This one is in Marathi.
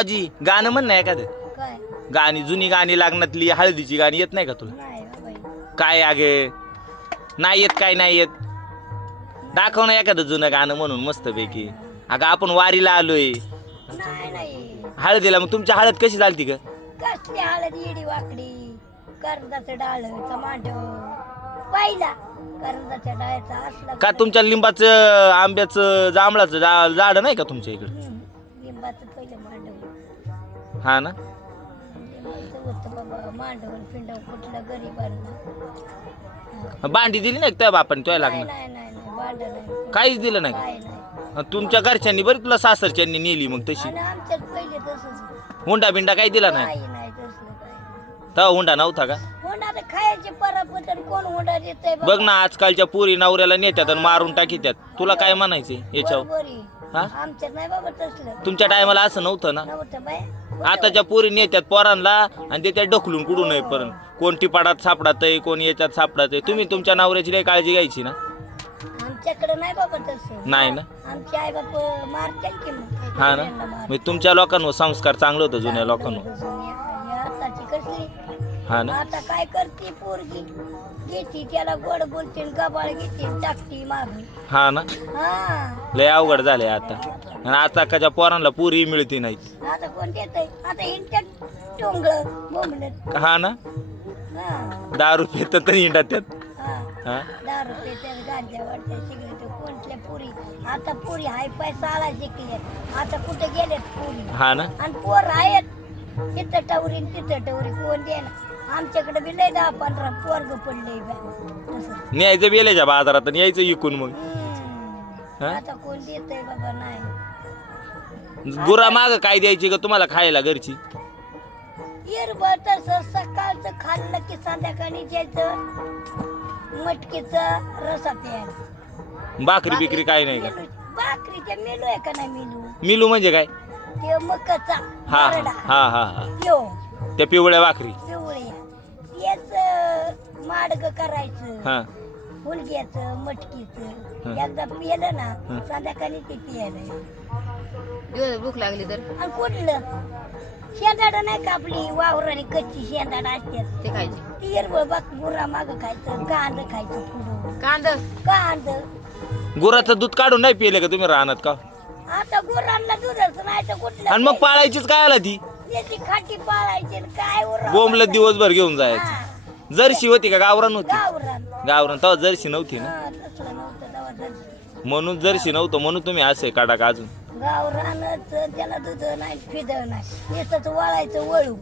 आजी गाणं म्हण ना एखादं. काय गाणी जुनी गाणी लग्नातली हळदीची गाणी येत नाही का तुला? नाही हो बाई. काय अगे नाही येत, काय नाही येत? दाखव ना एखादं जुनं गाणं म्हणून मस्तपैकी. अगं आपण वारीला आलोय नाही नाही हळदीला, मग तुमची हळद कशी झालती ग? कसली हळद येडी वाकडी करंदाचं डाळ टमाटो पाहिला करंदाच्या डाळाचा असला का तुमच्या लिंबाचं आंब्याचं जांभळाचं झाड नाही का तुमच्या इकडे? लिंबाचं पहिलं मांडव हा ना. लिंबाचं होतं बाबा मांडव पिंडव कुठलं गरीबांना भांडी दिली नाही का त्या बापाने तुला नाही लागणार? नाही नाही नाही भांडं नाही काहीच दिलं नाही काय का? नाही तुमच्या घरच्यांनी बरी तुला सासरच्यांनी नेली मग तशी? आणि आमच्यात पहिले तसंच हुंडा बिंडा काही दिला नाही? काही नाही तसलं काय तेव्हा हुंडा नव्हता का? होंडा तर खायचे परापटन कोण होंडा देतंय बघ ना आजकालच्या पुरी नवऱ्याला नेत्यात आणि मारून टाकीत्यात. तुला काय म्हणायचंय याच्यावर? बरोबरी हा? आमच्यात नाही बाबा तसलं तुमच्या टायमाला असं नव्हतं ना. नव्हतं बाय आताच्या पुरी नेत्यात पोरांना आणि ते त्या ढकलून कुठून नाही पर्यंत. कोण टिपाडात सापडात आहे, कोण याच्यात सापडात आहे. तुम्ही तुमच्या नवऱ्याची काही काळजी घ्यायची ना. आमच्याकडे नाही बाबा तसं नाही ना. आमचे आई बाप मारतील की मग हा ना. मग तुमच्या लोकांवर संस्कार चांगलं होतं जुन्या लोकांवर. आताची कसली हा ना. आता काय करते पोरगी घेती त्याला गोड बोलते गबाळ घेते टाकती माग हा ना. हा लय अवघड झालंय आता. आणि आताच्या पोरांना पुरी मिळती नाही. आता कोण देत आता इंटरनेट टोंगळ बोंबलत हा ना. हा दारू पितात तर हिंडा त्यात. हा हा. दारू पेट्या गांजा वाटते सिगरेट कोणत्या पुरी आता पुरी हाय पाय साळा शिकले आता कुठे गेलेत पुरी हा ना. आणि पोर आहेत तिथं टवरी तिथं टवरी कोण देणार आमच्याकडे बी लय 10-15 पोरग पडले तसं न्यायचं बेल्याच्या बाजारात आणि यायचं इकून मग. हा? आता कोण देतय बाबा नाही गुरा माग काय द्यायची का तुम्हाला खायला घरची? हिरबळ तसं सकाळचं खाल्लं की संध्याकाळी द्यायचं मटकीचं रसा प्यायला. भाकरी बिकरी काय नाही का? भाकरीच्या मेलू आहे का नाही मेलू मिलू म्हणजे काय? ते मकाचा हा बरडा. हा हा हा. त्यो त्या पिवळ्या भाकरी. पिवळ्या तेच माडग करायचं हा. मुलग्याचं मटकीचं एकदा पिलं ना संध्याकाळी ते पियाला दिवस भूक लागली तर आणि कुठलं शेंदाड नाही का आपली वावराने कच्ची शेंदाड असतात ते खायचे. ती हिरवळ बघ गुरा माग खायचं कांद खायचं पुढं कांदा कांद गुराचं दूध काढून नाही पिले का तुम्ही राहणार का? आता गुरांना दूधच नाही तर कुठलं आणि मग पाळायचीच काय आला ती? त्याची खाटी पाळायची आणि काय उरवायचं? बोंबलत दिवसभर घेऊन जायचं. हा, जर्सी होती का गावरान होती? गावरान गावरान तेव्हा जर्सी नव्हती ना. हा, तसलं नव्हतं तेव्हा जर्सी. म्हणून जर्सी नव्हतं म्हणून तुम्ही असे काढा का अजून. गावरानच त्याला दूध नाही फिद नाही नुसतंच वळायचं वळू